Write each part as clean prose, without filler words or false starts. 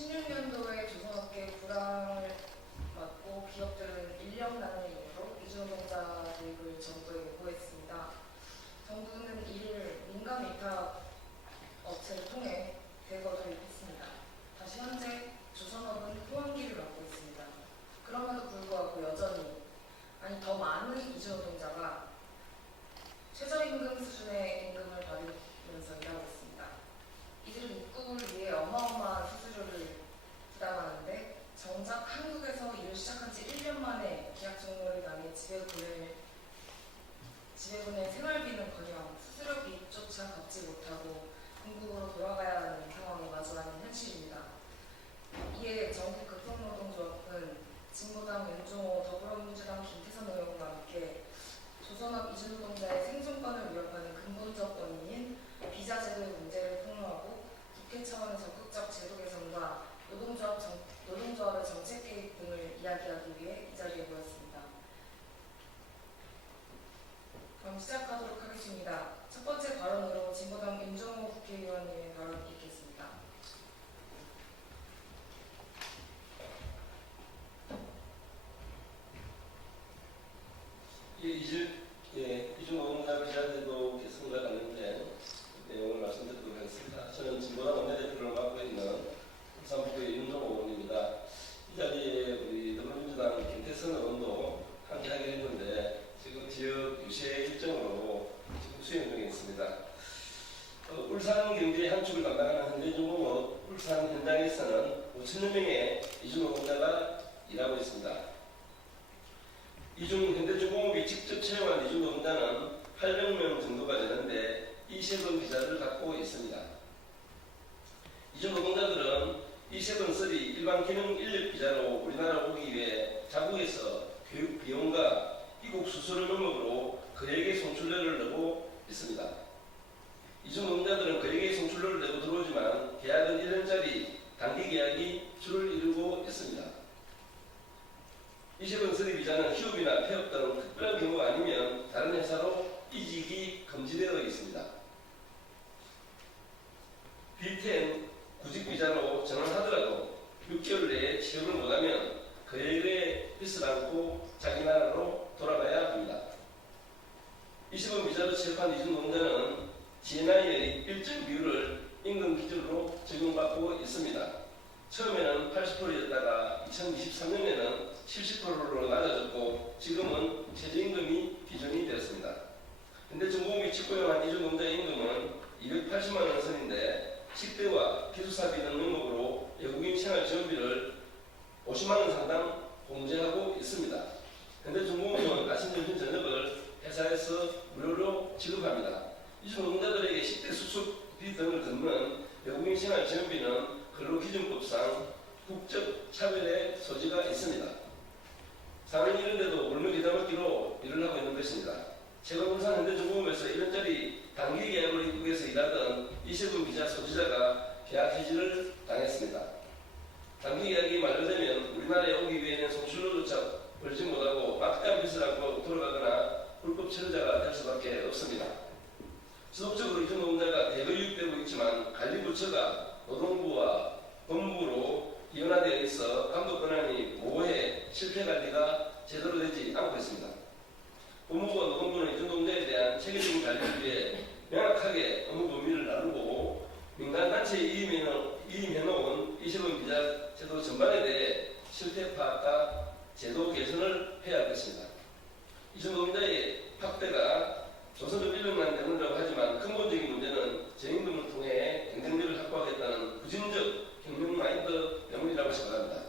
16년도에 조선업계 불황을 맞고 기업들은 인력난의 이유로 이주노동자 대입을 정부에 요구했습니다. 정부는 이를 민간 위탁 업체를 통해 대거 도입했습니다. 다시 현재 조선업은 호황기를 맞고 있습니다. 그럼에도 불구하고 여전히 더 많은 이주노동자가 최저임금 수준의 임금을 받으면서 일하고 있습니다. 이들은 입국을 위해 어마어마한 수수료를 부담하는데 정작 한국에서 일을 시작한 지 1년 만에 계약 종료를 당해 집에 보낼 생활비는커녕 수수료비조차 갚지 못하고 본국으로 돌아가야 하는 상황에 마주하는 현실입니다. 이에 전국극동노동조합은 진보당 윤종호, 더불어민주당 김태선 의원과 함께 조선업 이주노동자의 생존권을 위협하는 근본적 원인인 비자 제도의 문제를 폭로하고 국회 차원의 적극적 제도 개선과 노동조합의 정책 개입 등을 이야기하기 위해 이 자리에 모였습니다. 그럼 시작하도록 하겠습니다. 첫 번째 발언으로 진보당 윤종호 국회의원님의 발언 읽겠습니다. 이주노동자 비자제도 개선과 관련된 내용을 말씀드리도록 하겠습니다. 저는 진보당 원내대표를 맡고 있는 울산북도의 윤종호 의원입니다. 이 자리에 우리 더불어민주당 김태선 의원도 함께 하게 했는데 지금 지역 유세 일정으로 지금 수행 중에 있습니다. 울산 경제 한축을 담당하는 현대중공업 울산 현장에서는 5천여 명의 이주노동자가 일하고 있습니다. 이 중 현대중공업이 직접 채용한 이주노동자는 800명 정도가 되는데 E7 비자를 갖고 있습니다. 이주노동자들은 E7 일반 기능 인력 비자로 우리나라 오기 위해 자국에서 교육 비용과 이국 수수료 명목으로 거액의 송출료를 내고 있습니다. 이주노동자들은 거액의 송출료를 내고 들어오지만 계약은 1년짜리 단기 계약이 주를 이루고 있습니다. E7 비자는 휴업이나 폐업 등 특별한 경우가 아니면 다른 회사로 이직이 금지되어 있습니다. B10 구직 비자로 전환하더라도 6개월 내에 취업을 못하면 거액의 빚을 안고 자기 나라로 돌아가야 합니다. E7 비자로 취업한 이주노동자는 GNI의 일정 비율을 임금 기준으로 적용받고 있습니다. 처음에는 80%였다가 2023년에는 70%로 낮아졌고 지금은 최저임금이 기준이 되었습니다. 현대중공업이 직고용한 이주노동자의 임금은 280만 원 선인데 식대와 기숙사비 등 명목으로 외국인 생활지원비를 50만 원 상당 공제하고 있습니다. 현대중공업은 아침, 점심, 저녁을 회사에서 무료로 지급합니다. 이주노동자들에게 식대 수속비 등을 걷는 외국인 생활지원비는 근로기준법상 국적 차별의 소지가 있습니다. 사는 이런데도 월급 기다먹기로 일을 하고 있는 것입니다. 최근 울산 현대중공업에서 1년짜리 단기 계약으로 입국해서 일하던 E7 비자 소지자가 계약 해지를 당했습니다. 단기 계약이 만료되면 우리나라에 오기 위해는 송출료조차 벌지 못하고 막대한 빚을 안고 돌아가거나 불법 체류자가 될 수밖에 없습니다. 지속적으로 이주노동자가 대거유입되고 있지만 관리부처가 노동부와 법무부로 이원화되어 있어 감독 권한이 모호해 실태 관리가 제대로 되지 않고 있습니다. 법무부와 노동부는 이주노동자에 대한 책임적인 관리를 위해 명확하게 업무 범위를 나누고 민간단체에 이임해놓은 E7 비자 제도 전반에 대해 실태 파악과 제도 개선을 해야 할 것입니다. 이주노동자의 확대가 조선업 인력난 때문이라고 하지만 근본적인 문제는 저임금을 통해 경쟁력을 확보하겠다는 부정적 경영 마인드 때문이라고 생각합니다.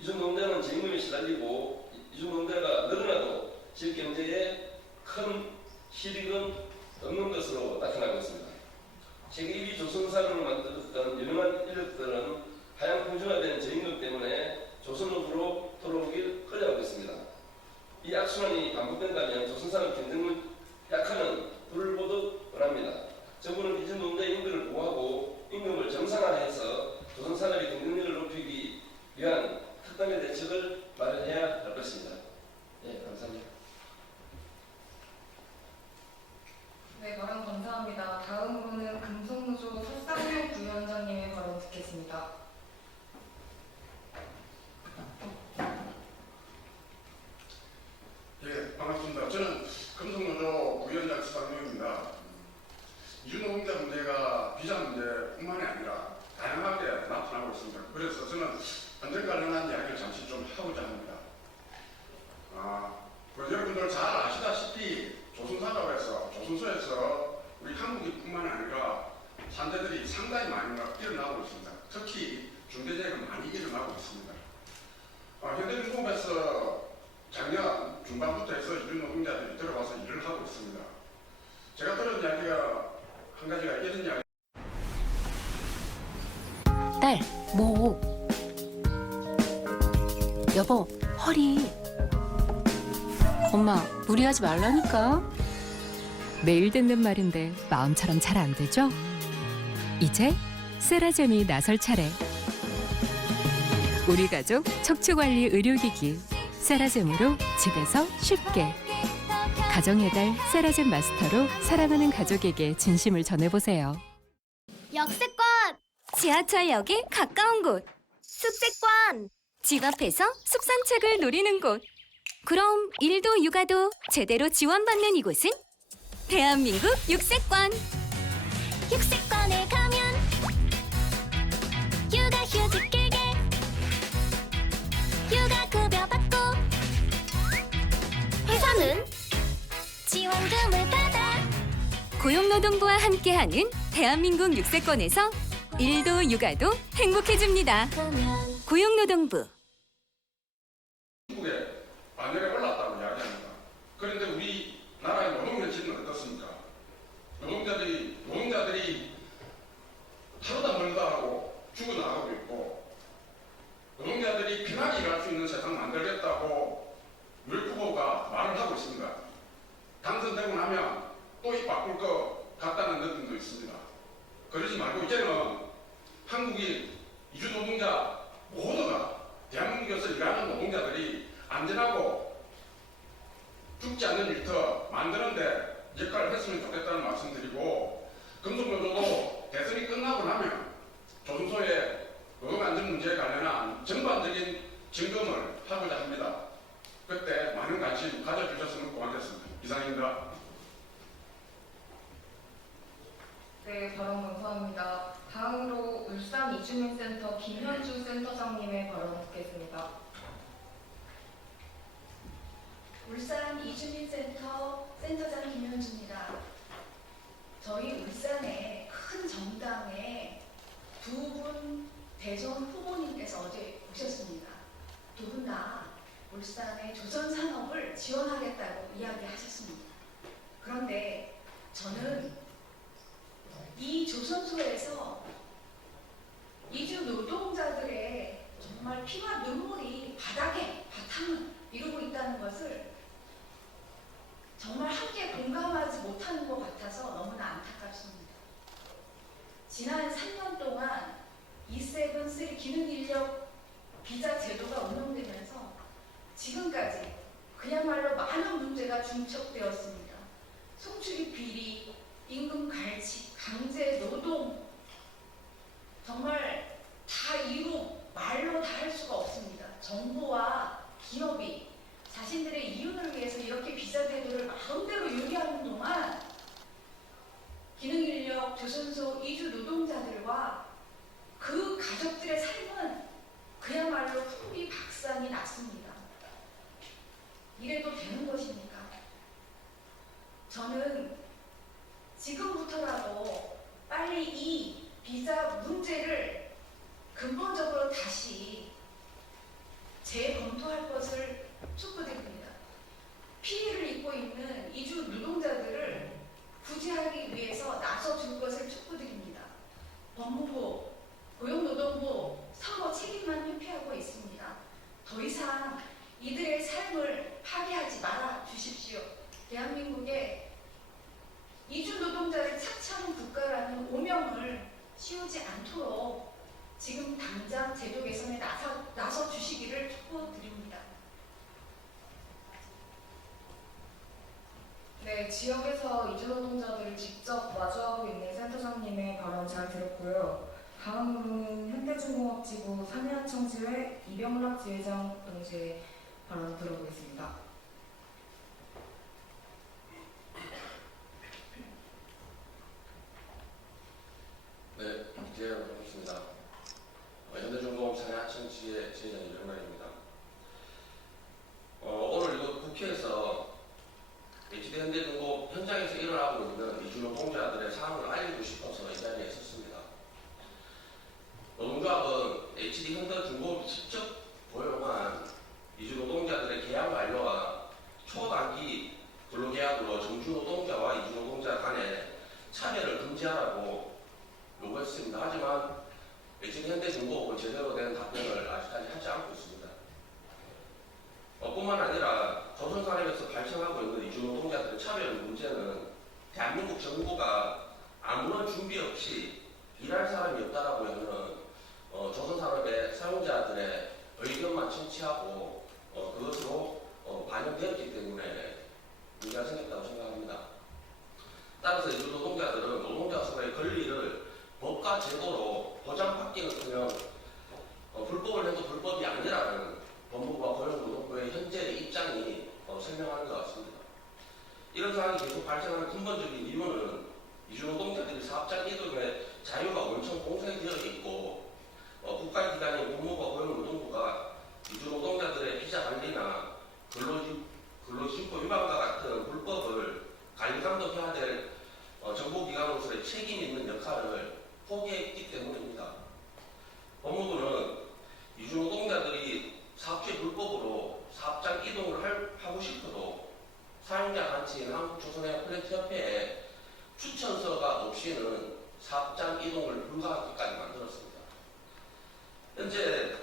이주노동자는 저임금에 시달리고 이주노동자가 늘어나도 지역 경제에 큰 실익은 없는 것으로 나타나고 있습니다. 세계 1위 조선산업을 만들었던 유명한 인력들은 하향 평준화된 저임금 때문에 조선업으로 돌아오길 꺼려하고 있습니다. 이 악순환이 반복된다면 조선산업 경쟁력 약화는 불을 보듯 뻔합니다. 정부는 이주노동자의 임금을 보호하고 임금을 정상화해서 조선산업의 경쟁력을 높이기 위한 특단의 대책을 마련해야 할 것입니다. 네, 감사합니다. 네, 발언 감사합니다. 다음으로는 금속노조 서쌍용 부위원장님의 발언 듣겠습니다. 금속노조 부위원장 수상명입니다. 이주노동자 문제가 비자 문제뿐만이 아니라 다양하게 나타나고 있습니다. 그래서 저는 언젠 관련한 이야기를 잠시 좀 하고자 합니다. 여러분들 잘 아시다시피 조선소에서 우리 한국인뿐만 아니라 산재들이 상당히 많이 일어나고 있습니다. 특히 중대재해가 많이 일어나고 있습니다. 현대중공업에서 작년 중반부터 해서 이주노동자들이 들어와서 일을 하고 있습니다. 제가 들은 이야기가 한 가지가 이런 이야기. 딸, 뭐? 여보, 허리. 엄마, 무리하지 말라니까. 매일 듣는 말인데 마음처럼 잘 안 되죠? 이제 세라젬이 나설 차례. 우리 가족 척추관리 의료기기 세라젬으로 집에서 쉽게. 가정의 달 세라젬 마스터로 사랑하는 가족에게 진심을 전해보세요. 역세권! 지하철역에 가까운 곳. 숙세권! 집 앞에서 숲산책을 노리는 곳. 그럼 일도 육아도 제대로 지원받는 이곳은? 대한민국 육세권! 육세권에 가면 육아휴직 길게 육아급여 받고 회사는 지원금을 받아 고용노동부와 함께하는 대한민국 육세권에서 일도 육아도 행복해집니다. 고용노동부. 중국에 반열에 올랐다고 이야기합니다. 그런데 우리나라의 노동 현실은 어떻습니까? 노동자들이 하루다 멀다 하고 죽어나가고 있고, 노동자들이 편하게 일할 수 있는 세상 만들겠다고 윌 후보가 말을 하고 있습니다. 당선되고 나면 또 이 바꿀 것 같다는 느낌도 있습니다. 그러지 말고 이제는 한국인 이주노동자 모두가 대한민국에서 일하는 노동자들이 안전하고 죽지 않는 일터 만드는데 역할을 했으면 좋겠다는 말씀드리고, 금속노조도 대선이 끝나고 나면 조선소의 노동안전 문제에 관련한 전반적인 점검을 하고자 합니다. 그때 많은 관심 가져주셨으면 고맙겠습니다. 이상입니다. 네, 발언 감사합니다. 다음으로 울산 이주민센터 김현주 센터장님의 발언 듣겠습니다. 울산 이주민센터 센터장 김현주입니다. 저희 울산의 큰 정당에 두 분 대선 후보님께서 어제 오셨습니다. 두 분 다 울산의 조선산업을 지원하겠다고 이야기하셨습니다. 그런데 저는 이 조선소에서 이주 노동자들의 정말 피와 눈물이 바탕을 이루고 있다는 것을 정말 함께 공감하지 못하는 것 같아서 너무나 안타깝습니다. 지난 3년 동안 E7-3 기능인력 비자 제도가 운영되면서 지금까지 그야말로 많은 문제가 중첩되었습니다. 송출입 비리, 임금 갈취, 강제 노동, 정말 다 말로 다 할 수가 없습니다. 정부와 기업이 자신들의 이윤을 위해서 이렇게 비자 제도를 마음대로 요리하는 동안 기능인력 조선소 이주 노동자들과 그 가족들의 삶은 그야말로 풍비박산이 났습니다. 이래도 되는 것입니까? 저는 지금부터라도 빨리 이 비자 문제를 근본적으로 다시 재검토할 것을 촉구드립니다. 피해를 입고 있는 이주 노동자들을 구제하기 위해서 나서줄 것을 촉구드립니다. 법무부, 고용노동부 서로 책임만 회피하고 있습니다. 더 이상 이들의 삶을 파괴하지 말아 주십시오. 대한민국에 이주 노동자를 착취하는 국가라는 오명을 씌우지 않도록 지금 당장 제도 개선에 나서 주시기를 촉구드립니다. 네, 지역에서 이주 노동자들을 직접 마주하고 있는 센터장님의 발언 잘 들었고요. 다음으로는 현대중공업지구 산해안청지회 이병락 지회장 동시에 발언 들어보겠습니다. HD현대중공 현장에서 일어나고 있는 이주 노동자들의 상황을 알리고 싶어서 이 자리에 섰습니다. 노동조합은 HD현대중공이 직접 고용한 이주 노동자들의 계약 만료와 초단기 근로계약으로 정주 노동자와 이주 노동자 간의 차별을 금지하라고 요구했습니다. 하지만 HD현대중공은 제대로 된 답변을 아직까지 하지 않고 있습니다. 뿐만 아니라 조선산업에서 발생하고 있는 이주 노동자들의 차별 문제는 대한민국 정부가 아무런 준비 없이 일할 사람이 없다라고 하는 조선산업의 사용자들의 의견만 청취하고 그것으로 반영되었기 때문에 문제가 생겼다고 생각합니다. 따라서 이주 노동자들은 노동자 서로의 권리를 법과 제도로 보장받기는커녕 불법을 해도 불법이 아니라는 법무부와 고용노동부의 현재의 입장이 설명하는 것 같습니다. 이런 상황이 계속 발생하는 근본적인 이유는 이주 노동자들이 사업장 이동의 자유가 엄청 공세되어 있고 국가기관인 법무부와 고용노동부가 이주 노동자들의 비자 관리나 근로신고 위반과 같은 불법을 관리 감독해야 될 정보기관으로서의 책임 있는 역할을 포기했기 때문입니다. 법무부는 이주 노동자들이 사업주의 불법으로 사업장 이동을 하고 싶어도 사용자 단체인 한국조선해양플랜트협회에 추천서가 없이는 사업장 이동을 불가하기까지 만들었습니다. 현재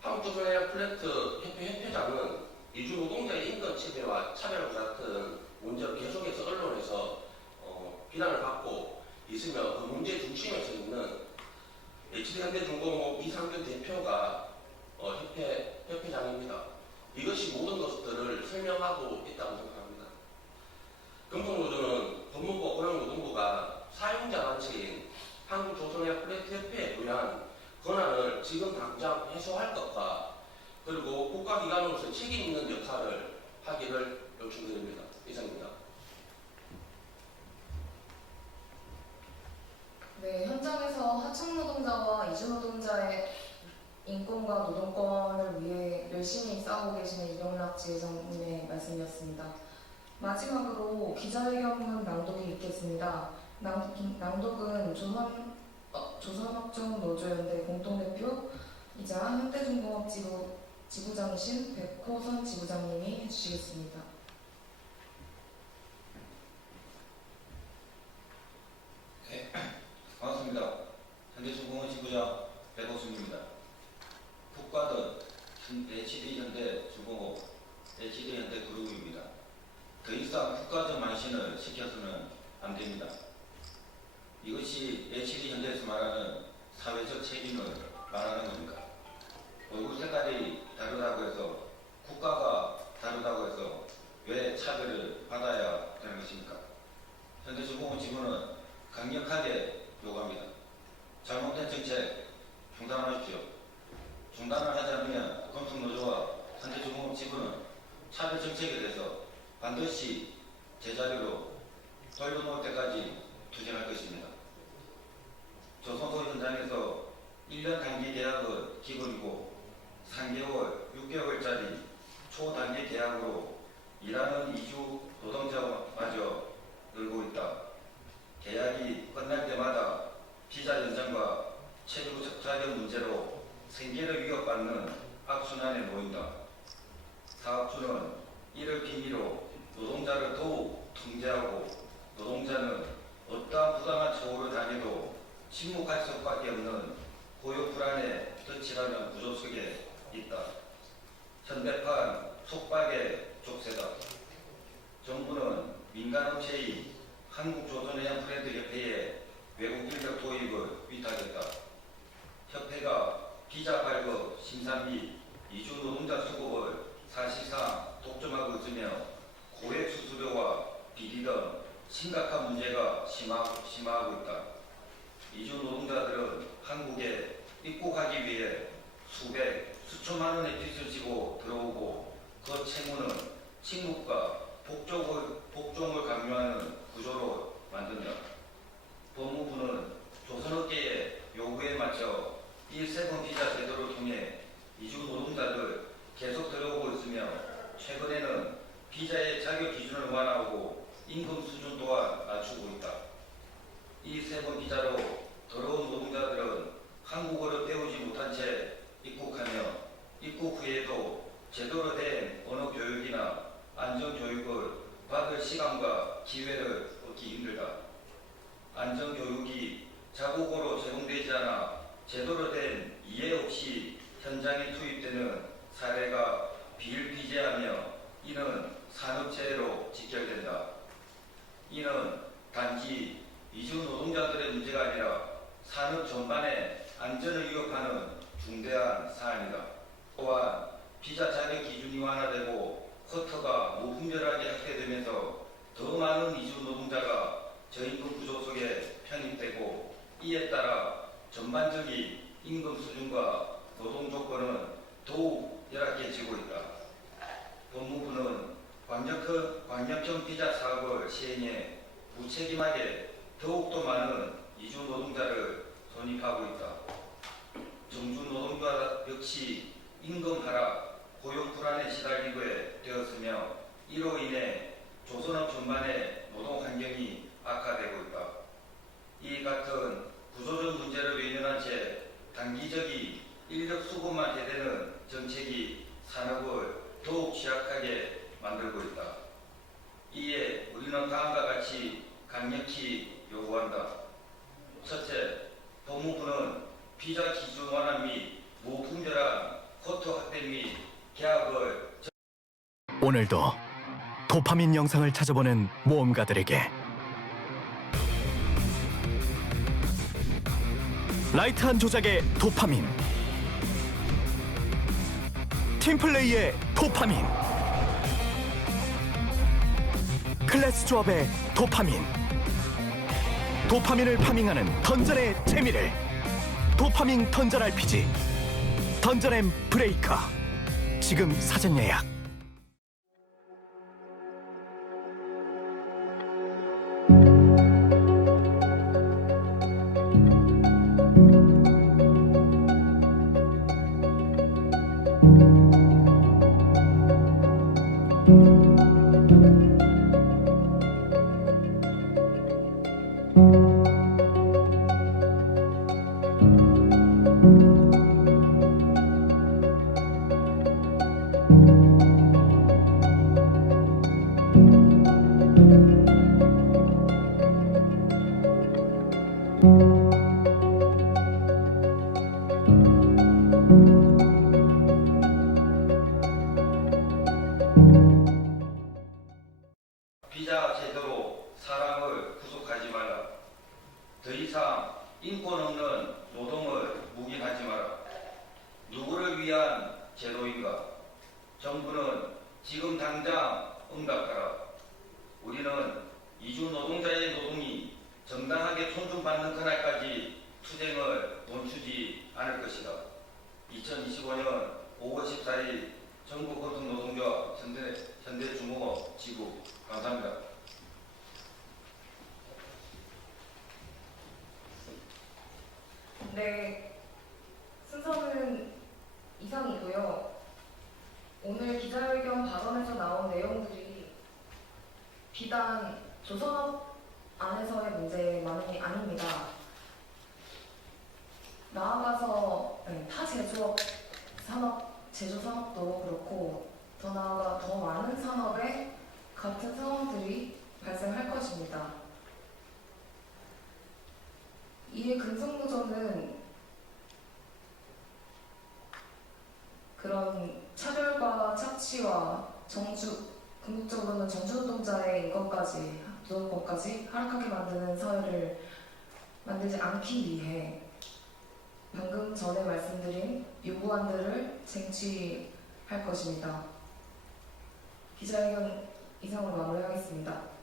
한국조선해양플랜트협회 협회장은 이주 노동자의 인권 침해와 차별과 같은 문제로 계속해서 언론에서 비난을 받고 있으며 그 문제 중심에 서 있는 HD현대중공 이상균 대표가 협회장입니다. 이것이 모든 것들을 설명하고 있다고 생각합니다. 금속노조는 법무부와 고용노동부가 사용자 단체인 한국조선해양플랜트협회에 의한 권한을 지금 당장 해소할 것과 그리고 국가기관으로서 책임 있는 역할을 하기를 요청드립니다. 이상입니다. 네, 현장에서 하청 노동자와 이주 노동자의 인권과 노동권을 위해 열심히 싸우고 계시는 이경락 지회장님의 말씀이었습니다. 마지막으로 기자회견문 낭독이 있겠습니다. 낭독은 조선업종노조연대 공동대표이자 현대중공업 지부장이신 백호선 지부장님이 해주시겠습니다. 네, 반갑습니다. 현대중공업 지부장 백호순입니다. 국가든 HD현대중공업, HD현대그룹입니다. 더 이상 국가적 만신을 시켜서는 안 됩니다. 이것이 HD현대에서 말하는 사회적 책임을 말하는 겁니다. 얼굴 색깔이 다르다고 해서 국가가 다르다고 해서 왜 차별을 받아야 되는 것입니까? 현대중공업 지부는 강력하게 요구합니다. 잘못된 정책 중단하십시오. 중단을 하지 않으면 금속노조와 현대중공업 지부는 차별 정책에 대해서 반드시 제자리로 돌려놓을 때까지 투쟁할 것입니다. 조선소 현장에서 1년 단기 계약은 기본이고 3개월, 6개월짜리 초단기 계약으로 일하는 이주 노동자마저 늘고 있다. 계약이 끝날 때마다 비자 연장과 체류 자격 문제로 생계를 위협받는 악순환에 놓인다. 사업주는 이를 빌미로 노동자를 더욱 통제하고 노동자는 어떠한 부당한 처우를 당해도 침묵할 수밖에 없는 고용 불안에 덫이라는 구조 속에 있다. 현대판 속박의 족쇄다. 정부는 민간업체인 한국조선해양플랜트협회에 외국 인력 도입을 위탁했다. 협회가 비자 발급, 심사비, 이주 노동자 수급을 사실상 독점하고 있으며 고액 수수료와 비리 등 심각한 문제가 심화하고 있다. 이주 노동자들은 한국에 입국하기 위해 수천만 원의 빚을 지고 들어오고 그 채무는 침묵과 복종을 강요하는 구조로 만든다. 법무부는 조선업계의 요구에 맞춰 1세번 비자 제도를 통해 이주 노동자들 계속 들어오고 있으며 최근에는 비자의 자격 기준을 완화하고 임금 수준 또한 낮추고 있다. 이 세 번 비자로 더러운 노동자들은 한국어를 배우지 못한 채 입국하며 입국 후에도 제대로 된 언어 교육이나 안전 교육을 받을 시간과 기회를 얻기 힘들다. 안전 교육이 자국어로 제공되지 않아 제대로 된 이해 없이 현장에 투입되는 사례가 비일비재하며 이는 산업재해로 직결된다. 이는 단지 이주 노동자들의 문제가 아니라 산업 전반의 안전을 위협하는 중대한 사안이다. 또한 비자 자격 기준이 완화되고 쿼터가 무분별하게 확대되면서 더 많은 이주 노동자가 저임금 구조 속에 편입되고 이에 따라 전반적인 임금 수준과 노동 조건은 더욱 열악해지고 있다. 법무부는 광역형 비자 사업을 시행해 무책임하게 더욱더 많은 이주 노동자를 손입하고 있다. 정주 노동자 역시 임금 하락, 고용 불안에 시달리게 되었으며 이로 인해 조선업 전반의 노동 환경이 악화되고 있다. 이 같은 구조적 문제를 외면한 채 단기적인 인력 수급만 해대는 정책이 산업을 더욱 취약하게 만들고 있다. 이에 우리는 다음과 같이 강력히 요구한다. 첫째, 법무부는 비자 기준 완화 및 무분별한 쿼터 확대 및 계약을 오늘도 도파민 영상을 찾아보는 모험가들에게 라이트한 조작의 도파민, 팀플레이의 도파민, 클래스 조합의 도파민, 도파민을 파밍하는 던전의 재미를 도파민 던전 RPG 던전앤 브레이커 지금 사전 예약. 비자 제도로 사람을 구속하지 마라. 더 이상 인권 없는 노동을 묵인하지 마라. 누구를 위한 제도인가? 정부는 지금 당장 응답하라. 우리는 이주 노동자의 노동이 정당하게 존중받는 그날까지 투쟁을 멈추지 않을 것이다. 2025년 5월 14일 전국고등노동조합 현대중공업 지부 감사합니다. 네, 순서는 이상이고요. 오늘 기자회견 발언에서 나온 내용들이 비단 조선업 안에서의 문제만이 아닙니다. 나아가서 타 제조업 산업, 제조 산업도 그렇고 더 나아가 더 많은 산업에 같은 상황들이 발생할 것입니다. 이에 금속노조는 그런 차별과 착취와 궁극적으로는 정주노동자의 노동권까지 하락하게 만드는 사회를 만들지 않기 위해 방금 전에 말씀드린 요구안들을 쟁취할 것입니다. 기자회견 이상으로 마무리하겠습니다.